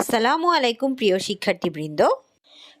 আসসালামু আলাইকুম প্রিয় শিক্ষার্থীবৃন্দ।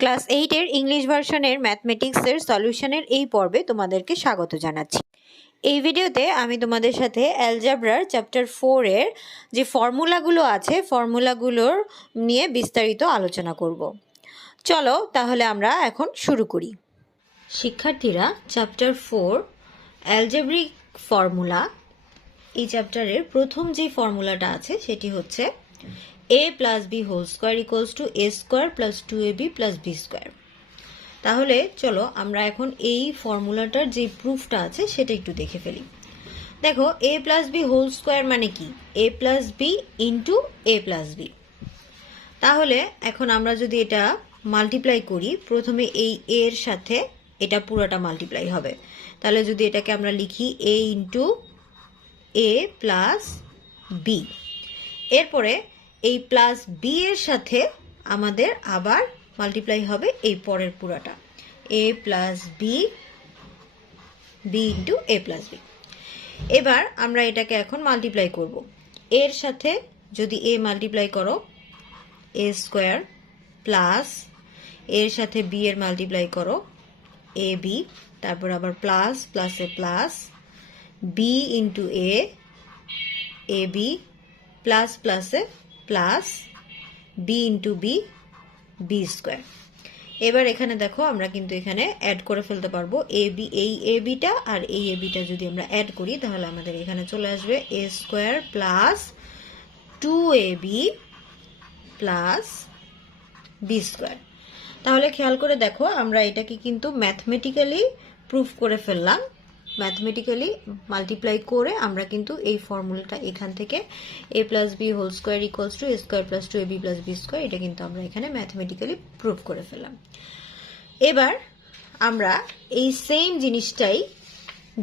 ক্লাস 8 এর ইংলিশ ভার্সনের ম্যাথমেটিক্সের সলিউশনের এই পর্বে তোমাদেরকে স্বাগত জানাচ্ছি। এই ভিডিওতে আমি তোমাদের সাথে অ্যালজেব্রার চ্যাপ্টার 4 এর যে ফর্মুলাগুলো আছে ফর্মুলাগুলোর নিয়ে বিস্তারিত আলোচনা করব। চলো তাহলে আমরা এখন শুরু করি। শিক্ষার্থীরা, চ্যাপ্টার 4 অ্যালজেব্রিক ফর্মুলা, এই চ্যাপ্টারের প্রথম যে ফর্মুলাটা আছে সেটি হচ্ছে a plus b whole square equals to a square plus 2ab plus b square। তাহলে চলো আমরা এখন এই ফর্মুলাটার যে প্রুফটা আছে সেটা একটু দেখে ফেলি। দেখো, a plus b whole square মানে কি? a plus b into a plus b। তাহলে এখন আমরা যদি এটা মাল্টিপ্লাই করি, প্রথমে এই a এর সাথে এটা পুরোটা মাল্টিপ্লাই হবে। তাহলে যদি এটাকে আমরা লিখি a into a plus b, এরপরে এই প্লাস বি এর সাথে আমাদের আবার মাল্টিপ্লাই হবে এই পরের পুরাটা, এ প্লাস বি, বি ইন্টু এ প্লাস বি। এবার আমরা এটাকে এখন মাল্টিপ্লাই করব। এর সাথে যদি এ মাল্টিপ্লাই করো এ স্কোয়ার, প্লাস এর সাথে বি এর মাল্টিপ্লাই করো এ বি, তারপর আবার প্লাস প্লাসে plus b into a b, plus প্লাসে plus b into b, b square. এবার এখানে দেখো আমরা কিন্তু এখানে অ্যাড করে ফেলতে পারবো এ বি, এই এ বিটা আর এই এ বিটা যদি আমরা অ্যাড করি তাহলে আমাদের এখানে চলে আসবে a square plus 2ab plus b square. তাহলে খেয়াল করে দেখো, আমরা এটাকে কিন্তু ম্যাথমেটিক্যালি প্রুফ করে ফেললাম। ম্যাথমেটিক্যালি মাল্টিপ্লাই করে আমরা কিন্তু এই ফর্মুলাটা এখান থেকে a plus b whole square equals to a square plus 2ab plus b square, এটা কিন্তু আমরা এখানে ম্যাথমেটিক্যালি প্রুফ করে ফেললাম। এবার আমরা এই সেম জিনিসটাই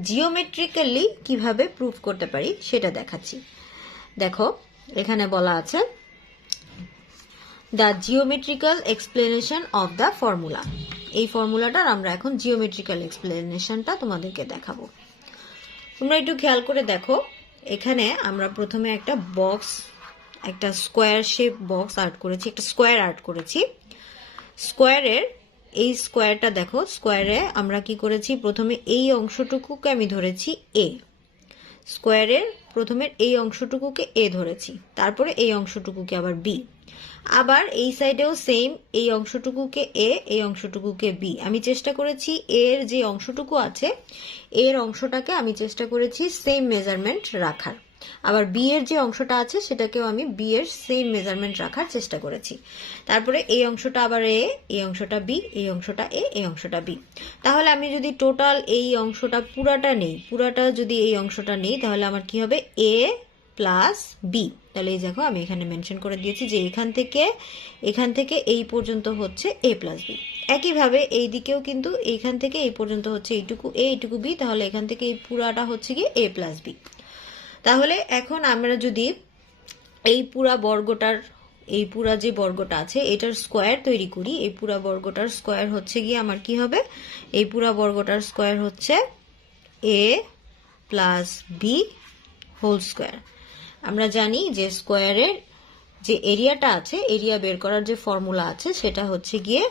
জিওমেট্রিক্যালি কিভাবে প্রুফ করতে পারি সেটা দেখাচ্ছি। দেখো, এখানে বলা আছে the geometrical explanation of the formula. এই ফর্মুলাটার আমরা এখন জিওমেট্রিক্যাল এক্সপ্লেনেশনটা তোমাদেরকে দেখাবো। তোমরা একটু খেয়াল করে দেখো, এখানে আমরা প্রথমে একটা বক্স, একটা স্কোয়ার শেপ বক্স আর্ট করেছি, একটা স্কোয়ার আর্ট করেছি। স্কোয়ারের এই স্কোয়ারটা দেখো, স্কোয়ারে আমরা কি করেছি, প্রথমে এই অংশটুকুকে আমি ধরেছি এ, স্কোয়ারের প্রথমের এই অংশটুকুকে এ ধরেছি, তারপরে এই অংশটুকুকে আবার বি, আবার এই সাইডেও সেম, এই অংশটুকুকে এ, এই অংশটুকুকে বি। আমি চেষ্টা করেছি এর যে অংশটুকু আছে এর অংশটাকে আমি চেষ্টা করেছি সেম মেজারমেন্ট রাখার, আবার বি এর যে অংশটা আছে সেটাকেও আমি বি এর সেম মেজারমেন্ট রাখার চেষ্টা করেছি। তারপরে এই অংশটা আবার এ, এই অংশটা বি, এই অংশটা এ, এই অংশটা বি। তাহলে আমি যদি টোটাল এই অংশটা পুরাটা নেই, পুরাটা যদি এই অংশটা নেই তাহলে আমার কি হবে এ প্লাস বি। তাহলে এই দেখো আমি এখানে মেনশন করে দিয়েছি যে এখান থেকে এই পর্যন্ত হচ্ছে এ প্লাস বি। একইভাবে এই দিকেও কিন্তু এইখান থেকে এই পর্যন্ত হচ্ছে এইটুকু এ, এইটুকু বি, তাহলে এখান থেকে এই পুরাটা হচ্ছে কি এ প্লাস বি। তাহলে এখন আমরা যদি এই পুরা বর্গটার, এই পুরা যে বর্গটা আছে এটার স্কোয়ার তৈরি করি, এই পুরা বর্গটার স্কোয়ার হচ্ছে গিয়ে আমার কি হবে, এই পুরা বর্গটার স্কোয়ার হচ্ছে এ প্লাস বি হোল স্কোয়ার। আমরা জানি যে স্কোয়ারের যে এরিয়াটা আছে, এরিয়া বের করার যে ফর্মুলা আছে সেটা হচ্ছে গিয়ে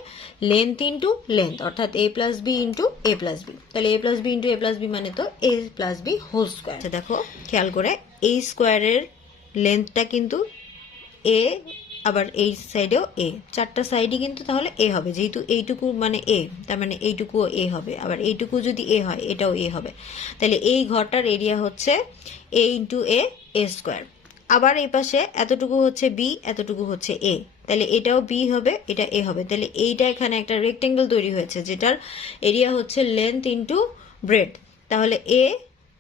লেন্থ ইন্টু লেন্থ, অর্থাৎ এ প্লাস বি ইন্টু এ প্লাস বি। তাহলে এ প্লাস বি ইন্টু এ প্লাস বি মানে তো এ প্লাস বি হোল স্কোয়ার। দেখো খেয়াল করে, এই স্কোয়ারের লেন্থটা কিন্তু এ, আবার এই সাইডেও এ, চারটা সাইডই কিন্তু তাহলে এ হবে, যেহেতু এইটুকু মানে এ, তার মানে এইটুকুও এ হবে, আবার এইটুকু যদি এ হয় এটাও এ হবে। তাহলে এই ঘরটার এরিয়া হচ্ছে এ ইন্টু এ, এ স্কোয়ার। আবার এই পাশে এতটুকু হচ্ছে বি, এতটুকু হচ্ছে এ, তাহলে এটাও বি হবে, এটা এ হবে। তাহলে এইটা এখানে একটা রেক্টেঙ্গেল তৈরি হয়েছে যেটার এরিয়া হচ্ছে লেন্থ ইন্টু ব্রেড, তাহলে এ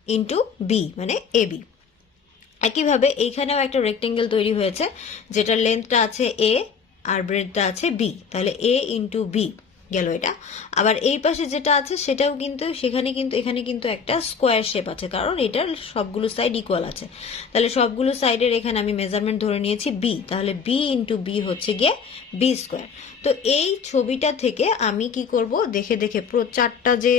ইন্টু বি মানে এ বি। একইভাবে এইখানেও একটা রেক্টেঙ্গেল তৈরি হয়েছে যেটার লেন্থটা আছে এ আর ব্রেডটা আছে বি, তাহলে এ ইন্টু বি গেল এটা। আবার এই পাশে যেটা আছে সেটাও কিন্তু সেখানে কিন্তু এখানে কিন্তু একটা স্কোয়ার শেপ আছে, কারণ এটার সবগুলো সাইড ইকুয়াল আছে। তাহলে সবগুলো সাইডের এখানে আমি মেজারমেন্ট ধরে নিয়েছি বি, তাহলে বি ইন্টু বি হচ্ছে গিয়ে বি স্কোয়ার। তো এই ছবিটা থেকে আমি কি করব, দেখে দেখে চারটা যে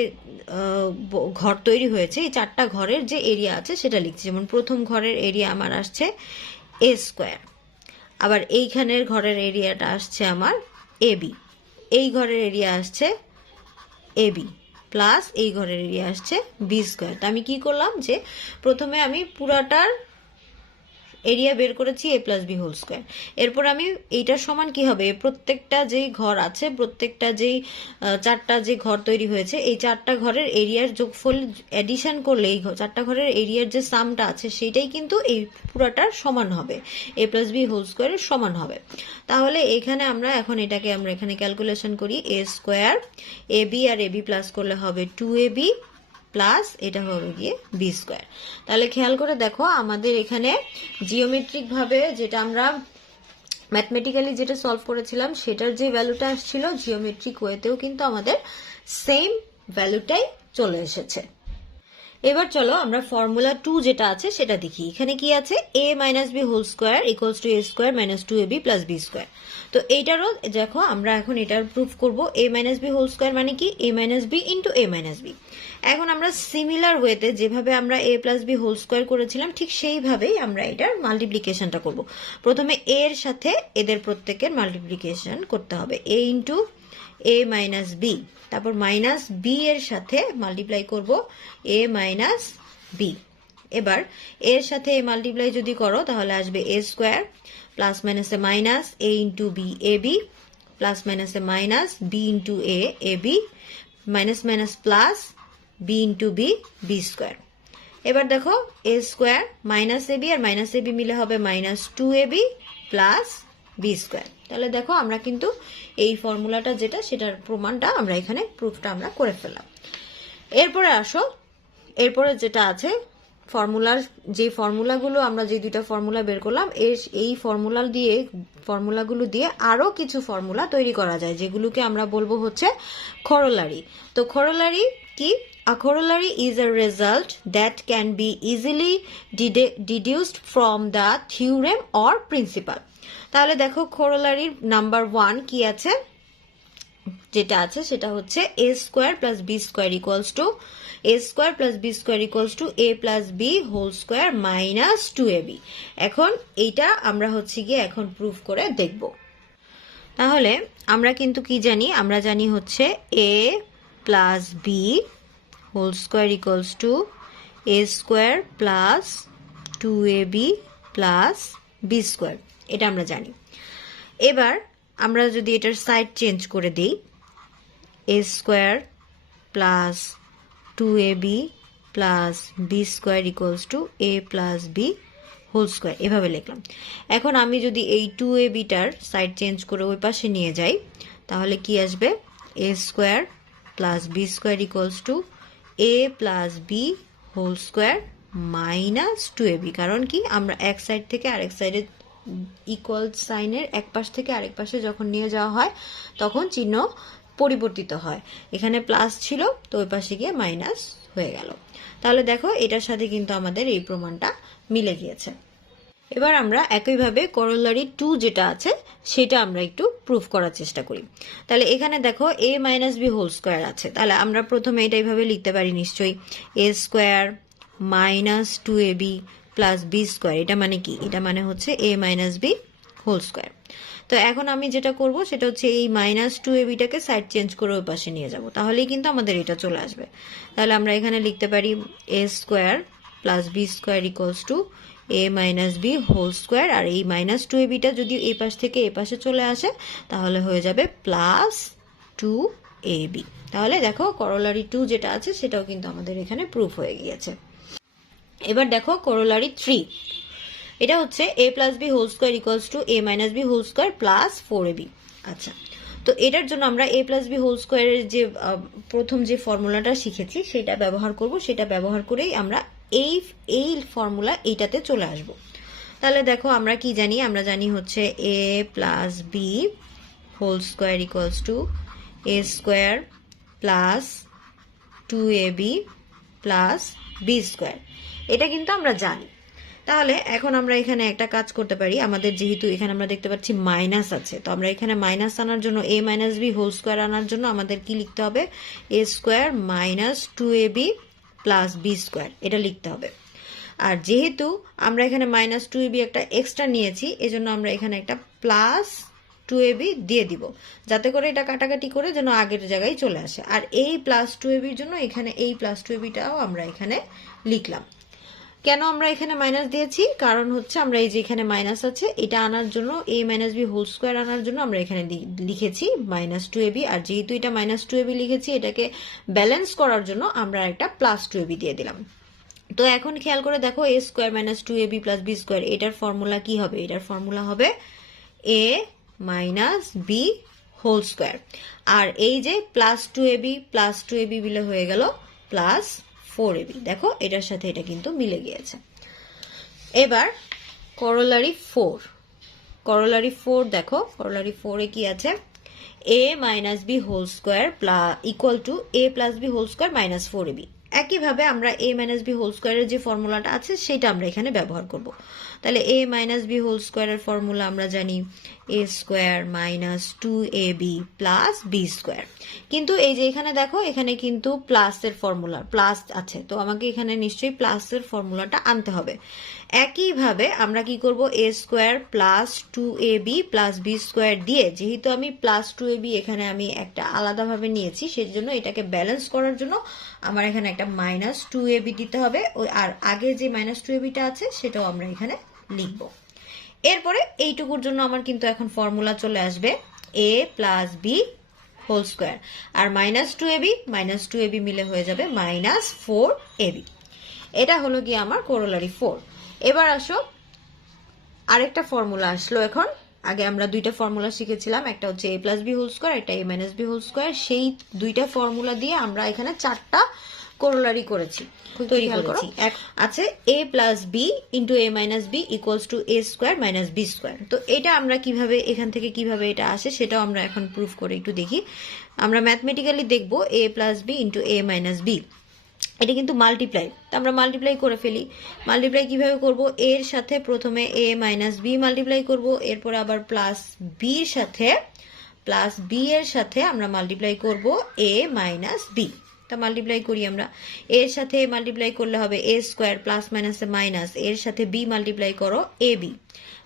ঘর তৈরি হয়েছে এই চারটা ঘরের যে এরিয়া আছে সেটা লিখছি। যেমন প্রথম ঘরের এরিয়া আমার আসছে এ স্কোয়ার, আবার এইখানের ঘরের এরিয়াটা আসছে আমার এবি, এই ঘরের এরিয়া আসছে এবি প্লাস এই ঘরের এরিয়া আসছে বি স্কোয়ার। তো আমি কি করলাম যে প্রথমে আমি পুরাটার এরিয়া বের করেছি এ প্লাস বি হোল স্কোয়ার। এরপর আমি এইটার সমান কি হবে, প্রত্যেকটা যেই ঘর আছে, প্রত্যেকটা যেই চারটা যে ঘর তৈরি হয়েছে, এই চারটা ঘরের এরিয়ার যোগফল অ্যাডিশন করলে এই চারটা ঘরের এরিয়ার যে সামটা আছে সেইটাই কিন্তু এই পুরাটার সমান হবে, এ প্লাস বি হোল স্কোয়ারের সমান হবে। তাহলে এখানে আমরা এখন এটাকে আমরা এখানে ক্যালকুলেশন করি, এ স্কোয়ার এ বি আর এ বি প্লাস করলে হবে 2ab প্লাস এটা হবে গিয়ে বি স্কোয়ার। তাহলে খেয়াল করে দেখো আমাদের এখানে জিওমেট্রিক ভাবে যেটা আমরা ম্যাথমেটিক্যালি যেটা সলভ করেছিলাম সেটার যে ভ্যালুটা আসছিল, জিওমেট্রিক ওয়েতেও কিন্তু আমাদের সেম ভ্যালুটাই চলে এসেছে। এবার চলো আমরা ফর্মুলা 2 যেটা আছে সেটা দেখি। এখানে কি আছে, a minus b whole square equals to a square minus 2ab plus b square. তো এইটারও দেখো আমরা এখন এটার প্রুফ করব, a minus b whole square মানে কি a minus b into a minus b. এখন আমরা সিমিলার ওয়েতে যেভাবে আমরা a plus b whole square করেছিলাম ঠিক সেইভাবেই আমরা এটার মাল্টিপ্লিকেশনটা করব। প্রথমে a এর সাথে এদের প্রত্যেকের মাল্টিপ্লিকেশন করতে হবে, a into a minus b, তারপর মাইনাস বি এর সাথে মাল্টিপ্লাই করব a মাইনাস বি। এবার এর সাথে মাল্টিপ্লাই যদি করো তাহলে আসবে a স্কোয়ার প্লাস মাইনাসে minus a into b a b plus মাইনাসে minus b into a b minus minus plus b into b b square. এবার দেখো a square minus a b আর মাইনাস এ বি মিলে হবে minus 2ab plus b square. তাহলে দেখো আমরা কিন্তু এই ফর্মুলাটা যেটা সেটার প্রমাণটা আমরা এখানে প্রুফটা আমরা করে ফেললাম। এরপরে আসো, এরপরে যেটা আছে ফর্মুলার যে ফর্মুলাগুলো আমরা যে দুইটা ফর্মুলা বের করলাম, এই ফর্মুলাগুলো দিয়ে আরো কিছু ফর্মুলা তৈরি করা যায় যেগুলোকে আমরা বলবো হচ্ছে corollary। তো corollary কি? A corollary is a result that can be easily deduced from the theorem or principle। তাহলে দেখো corollary নাম্বার 1 কি আছে, যেটা আছে সেটা হচ্ছে a square plus b square equals to a square plus b square equals to a plus b whole square minus 2ab। এখন এইটা আমরা হচ্ছে গিয়ে এখন প্রুফ করে দেখব। তাহলে আমরা কিন্তু কি জানি, আমরা জানি হচ্ছে a plus b whole square equals to a square plus 2ab plus b square, এটা আমরা জানি। এবার আমরা যদি এটার সাইড চেঞ্জ করে দিই, a square plus 2ab plus b square equals to a plus b whole square, এভাবে লিখলাম। এখন আমি যদি এই 2abটার সাইড চেঞ্জ করে ওই পাশে নিয়ে যাই তাহলে কি আসবে, a square plus b square equals to a plus b whole square minus 2ab। কারণ কি আমরা এক সাইড থেকে আরেক সাইডে ইকুয়াল সাইনের এক পাশ থেকে আরেক পাশে যখন নিয়ে যাওয়া হয় তখন চিহ্ন পরিবর্তিত হয়, এখানে প্লাস ছিল তো ওই পাশে গিয়ে মাইনাস হয়ে গেল। তাহলে দেখো এটার সাথে কিন্তু আমাদের এই প্রমাণটা মিলে গিয়েছে। এবার আমরা একইভাবে corollary 2 যেটা আছে সেটা আমরা একটু প্রুফ করার চেষ্টা করি। তাহলে এখানে দেখো a minus b whole square আছে, তাহলে আমরা প্রথমে এটা এইভাবে লিখতে পারি নিশ্চয়ই, a square minus 2ab plus b square. এটা মানে কি, এটা মানে হচ্ছে a minus b whole square. তো এখন আমি যেটা করব সেটা হচ্ছে এই মাইনাস 2abটাকে সাইড চেঞ্জ করে ওই পাশে নিয়ে যাব, তাহলেই কিন্তু আমাদের এটা চলে আসবে। তাহলে আমরা এখানে লিখতে পারি a square plus b square equals to a minus b whole square, আর এই মাইনাস 2abটা যদি এই পাশ থেকে এই পাশে চলে আসে তাহলে হয়ে যাবে প্লাস 2ab। তাহলে দেখো corollary 2 যেটা আছে সেটাও কিন্তু আমাদের এখানে প্রুফ হয়ে গিয়েছে। এবার দেখো corollary 3, এটা হচ্ছে a plus b whole square equals to a minus b whole square plus 4ab। আচ্ছা, তো এটার জন্য আমরা a প্লাস বি হোল স্কোয়ারের যে প্রথম যে ফর্মুলাটা শিখেছি সেটা ব্যবহার করব, সেটা ব্যবহার করেই আমরা এই ফর্মুলা এইটাতে চলে আসব। তাহলে দেখো আমরা কি জানি, আমরা জানি হচ্ছে a plus b whole square equals to a square plus 2ab plus b square, এটা কিন্তু আমরা জানি। তাহলে এখন আমরা এখানে একটা কাজ করতে পারি, আমাদের যেহেতু এখানে আমরা দেখতে পাচ্ছি মাইনাস আছে, তো আমরা এখানে মাইনাস আনার জন্য a minus b whole square আনার জন্য আমাদের কি লিখতে হবে, a square minus 2ab plus b square, এটা লিখতে হবে। আর যেহেতু আমরা এখানে -2ab একটা এক্সট্রা নিয়েছি, এজন্য আমরা এখানে একটা +2ab দিয়ে দিব, যাতে করে এটা কাটাকাটি করে যেন আগের জায়গায় চলে আসে। আর এই +2ab এর জন্য এখানে এই +2abটাও আমরা এখানে লিখলাম। কেন আমরা এখানে মাইনাস দিয়েছি? কারণ হচ্ছে আমরা এই যে এখানে মাইনাস আছে, এটা আনার জন্য a - b হোল স্কয়ার আনার জন্য আমরা এখানে লিখেছি -2ab। আর যেহেতু এটা -2ab লিখেছি, এটাকে ব্যালেন্স করার জন্য আমরা একটা +2ab দিয়ে দিলাম। তো এখন খেয়াল করে দেখো, a square - 2ab + b square, এটার ফর্মুলা কি হবে? এটার ফর্মুলা হবে a - b হোল স্কয়ার। আর এই যে +2ab মিলে হয়ে গেল +4ab। দেখো এটার সাথে এটা কিন্তু মিলে গিয়েছে। এবার করোলারি 4 দেখো, করোলারি 4 এ কি আছে? a - b whole square equal to a + b whole square -4ab। একইভাবে আমরা a - b হোল স্কয়ারের যে ফর্মুলাটা আছে সেটা আমরা এখানে ব্যবহার করব। তাহলে a - b হোল স্কয়ারের ফর্মুলা আমরা জানি a square - 2ab + b square. কিন্তু এই যে এখানে দেখো, এখানে কিন্তু প্লাসের ফর্মুলা প্লাস আছে, তো আমাকে এখানে নিশ্চয়ই প্লাসের ফর্মুলাটা আনতে হবে। একইভাবে আমরা কি করব? a square + 2ab + b square দিয়ে, যেহেতু আমি +2ab এখানে আমি একটা আলাদাভাবে নিয়েছি, সেজন্য এটাকে ব্যালেন্স করার জন্য আমার এখানে একটা -2ab দিতে হবে। আর আগে যে -2abটা আছে সেটাও আমরা এখানে লিখব। এরপরে এইটুকুর জন্য আমার কিন্তু এখন ফর্মুলা চলে আসবে a + b হোল স্কয়ার, আর -2ab মিলে হয়ে যাবে -4ab। এটা হলো কি আমার করোলারি 4। এবার আসো, আরেকটা ফর্মুলা আসলো এখন। আগে আমরা দুইটা ফর্মুলা শিখেছিলাম, একটা হচ্ছে a + b হোল স্কয়ার, একটা a - b হোল স্কয়ার। সেই দুইটা ফর্মুলা দিয়ে আমরা এখানে 4টা করোলারি তৈরি করেছি। আছে a + b * a - b = a square - b square. তো এটা আমরা কিভাবে, এখান থেকে কিভাবে এটা আসে সেটাও আমরা এখন প্রুফ করে একটু দেখি। আমরা ম্যাথমেটিক্যালি দেখব a + b * a - b, এটা কিন্তু মাল্টিপ্লাই, তো আমরা মাল্টিপ্লাই করে ফেলি। মাল্টিপ্লাই কিভাবে করব? এর সাথে প্রথমে a - b মাল্টিপ্লাই করব, এরপরে আবার +b এর সাথে আমরা মাল্টিপ্লাই করব a - b। তা মাল্টিপ্লাই করি আমরা, এর সাথে মাল্টিপ্লাই করলে হবে a স্কয়ার + মাইনাস, এর সাথে b মাল্টিপ্লাই করো ab,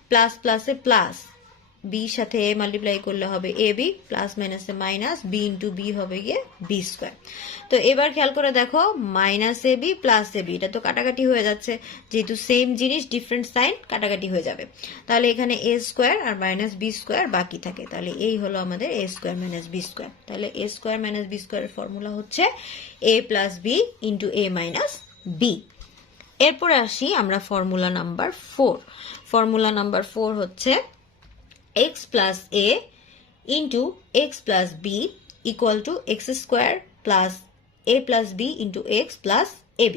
প্লাস প্লাসে প্লাস, b সাথে a মাল্টিপ্লাই করলে হবে ab, প্লাস মাইনাসে মাইনাস, b * b হবে গিয়ে b স্কয়ার। তো এবার খেয়াল করে দেখো, -ab + ab, এটা তো কাটাকাটি হয়ে যাচ্ছে, যেহেতু সেম জিনিস ডিফারেন্ট সাইন, কাটাকাটি হয়ে যাবে। তাহলে এখানে a স্কয়ার আর -b স্কয়ার বাকি থাকে। তাহলে এই হলো আমাদের a স্কয়ার - b স্কয়ার। তাহলে a স্কয়ার - b স্কয়ারের ফর্মুলা হচ্ছে a + b * a - b। এরপরে আসি আমরা ফর্মুলা নাম্বার 4। ফর্মুলা নাম্বার 4 হচ্ছে x + a * x + b = x square + a + b * x + ab।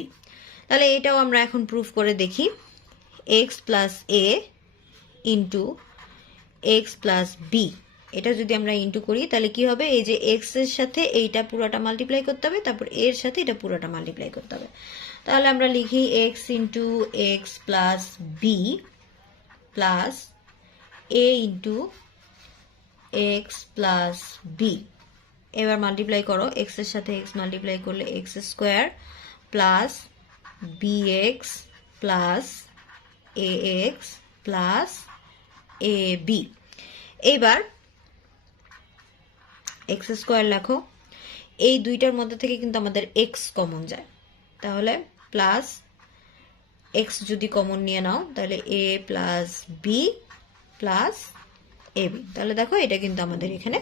তাহলে এটাও আমরা এখন প্রুফ করে দেখি। x + a * x + b, এটা যদি আমরা ইনটু করি তাহলে কি হবে? এই যে x এর সাথে এইটা পুরোটা মাল্টিপ্লাই করতে হবে, তারপর এর সাথে এটা পুরোটা মাল্টিপ্লাই করতে হবে। তাহলে আমরা লিখি x * x + b + a * x + b। এবার মাল্টিপ্লাই করো, x এর সাথে x মাল্টিপ্লাই করলে x square plus bx plus ax plus ab। এবার x স্কয়ার লেখো, এই দুইটার মধ্যে থেকে কিন্তু আমাদের x কমন যায়, তাহলে প্লাস x যদি কমন নিয়ে নাও তাহলে a + b প্লাস ab। তাহলে দেখো এটা কিন্তু আমাদের এখানে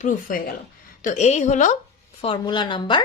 প্রুফ হয়ে গেল। তো এই হলো ফর্মুলা নাম্বার